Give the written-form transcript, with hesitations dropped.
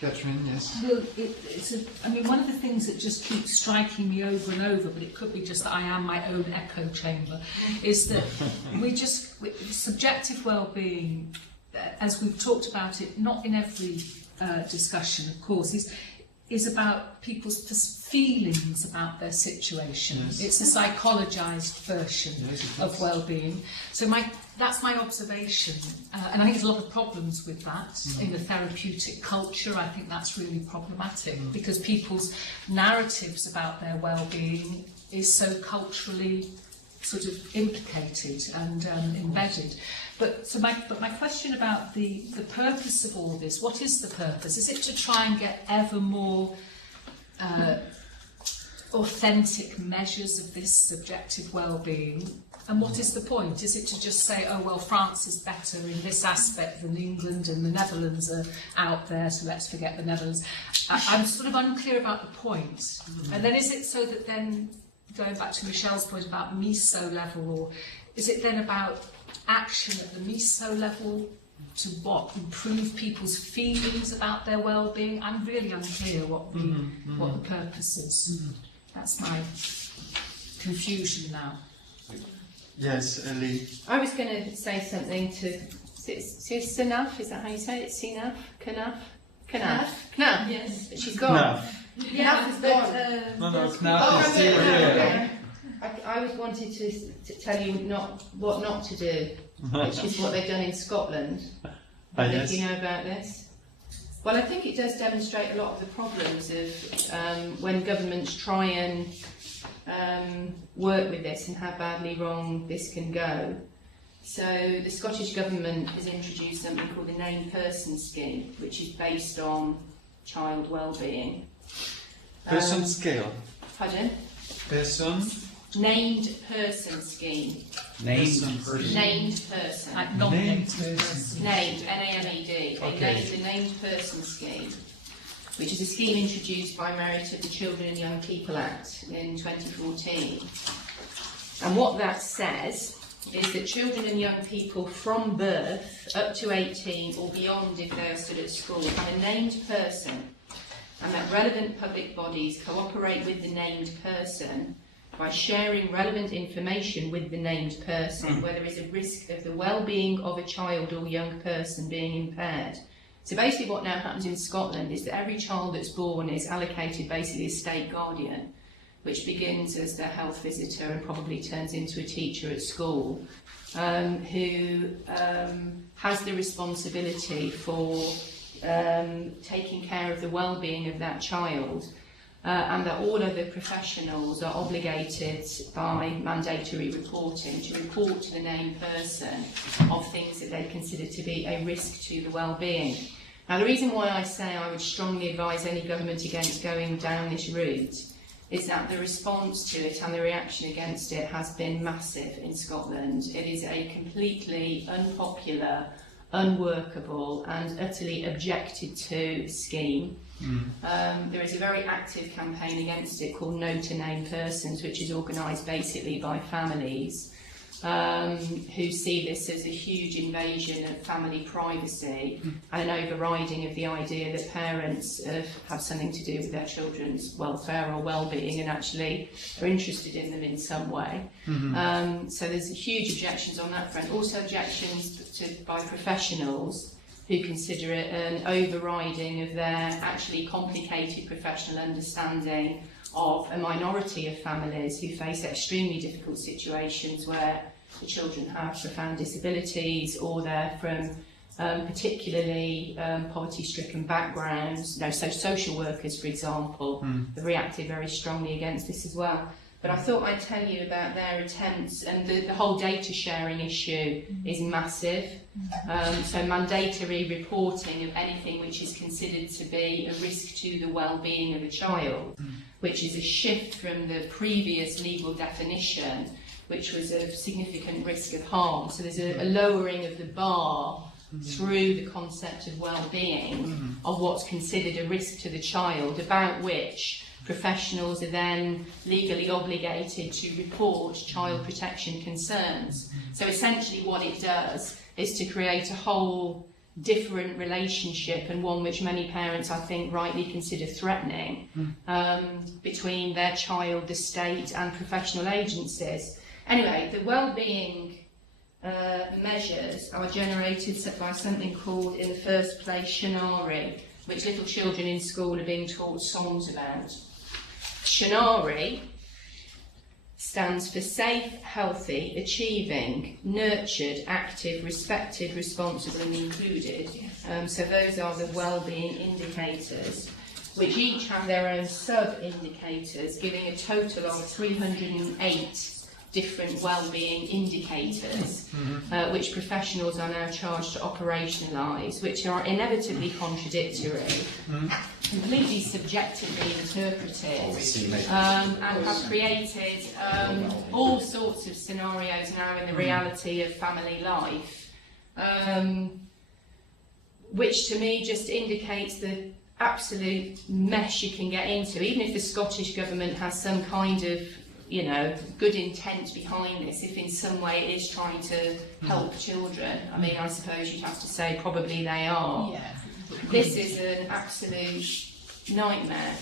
Kathryn, yes. Well, I mean, one of the things that just keeps striking me over and over, but it could be just that I am my own echo chamber, is that subjective well-being, as we've talked about it, not in every discussion, of course, is about people's feelings about their situation. Yes. It's a psychologised version of well-being. So that's my observation, and I think there's a lot of problems with that in the therapeutic culture. I think that's really problematic because people's narratives about their well-being is so culturally sort of implicated and embedded. But my question about the purpose of all this, what is the purpose? Is it to try and get ever more authentic measures of this subjective well-being? And what is the point? Is it to just say, oh, well, France is better in this aspect than England and the Netherlands are out there, so let's forget the Netherlands? I'm sort of unclear about the point. And then is it so that then, going back to Michelle's point about meso level, or is it then about action at the meso level to what? Improve people's feelings about their well-being? I'm really unclear what the purpose is. That's my confusion now. Yes, Ellie. I was going to say something to CNAF, is that how you say it? CNAF? CNAF? Yes. She's gone. Yeah, CNAF is gone. No, CNAF is still here. I was wanted to tell you what not to do, which is what they've done in Scotland. If you know about this. Well, I think it does demonstrate a lot of the problems of when governments try and work with this and how badly wrong this can go. So the Scottish Government has introduced something called the Named Person Scheme, which is based on child well-being. Person scale. Pardon? Person. Named Person Scheme. Named person. Named person. Like nominated person. Named, N-A-M-E-D. Okay. The Named Person Scheme, which is a scheme introduced by merit of the Children and Young People Act in 2014. And what that says is that children and young people from birth up to 18 or beyond, if they are stood at school, have a named person, and that relevant public bodies cooperate with the named person by sharing relevant information with the named person where there is a risk of the well-being of a child or young person being impaired. So basically what now happens in Scotland is that every child that's born is allocated basically a state guardian, which begins as their health visitor and probably turns into a teacher at school, who has the responsibility for taking care of the well-being of that child, and that all other professionals are obligated by mandatory reporting to report to the named person of things that they consider to be a risk to the well-being. Now, the reason why I say I would strongly advise any government against going down this route is that the response to it and the reaction against it has been massive in Scotland. It is a completely unpopular, unworkable and utterly objected to scheme. There is a very active campaign against it called No to Named Persons, which is organised basically by families who see this as a huge invasion of family privacy and an overriding of the idea that parents have something to do with their children's welfare or well-being and actually are interested in them in some way. So there's huge objections on that front. Also objections by professionals who consider it an overriding of their actually complicated professional understanding of a minority of families who face extremely difficult situations where the children have profound disabilities or they're from particularly poverty-stricken backgrounds. So social workers, for example, have reacted very strongly against this as well. But I thought I'd tell you about their attempts, and the whole data sharing issue is massive. So mandatory reporting of anything which is considered to be a risk to the well-being of a child, which is a shift from the previous legal definition, which was of significant risk of harm. So there's a lowering of the bar through the concept of well-being of what's considered a risk to the child, about which professionals are then legally obligated to report child protection concerns. So essentially what it does is to create a whole different relationship, and one which many parents, I think, rightly consider threatening, between their child, the state and professional agencies. Anyway, the well-being measures are generated by something called, in the first place, Shanari, which little children in school are being taught songs about. Shanari stands for safe, healthy, achieving, nurtured, active, respected, responsible and included. So those are the well-being indicators, which each have their own sub-indicators, giving a total of 308 different well-being indicators, which professionals are now charged to operationalise, which are inevitably contradictory, completely subjectively interpreted, and have created all sorts of scenarios now in the reality of family life, which to me just indicates the absolute mess you can get into. Even if the Scottish Government has some kind of good intent behind this, if in some way it is trying to help children, I mean, I suppose you'd have to say probably they are. Yeah. This is an absolute nightmare.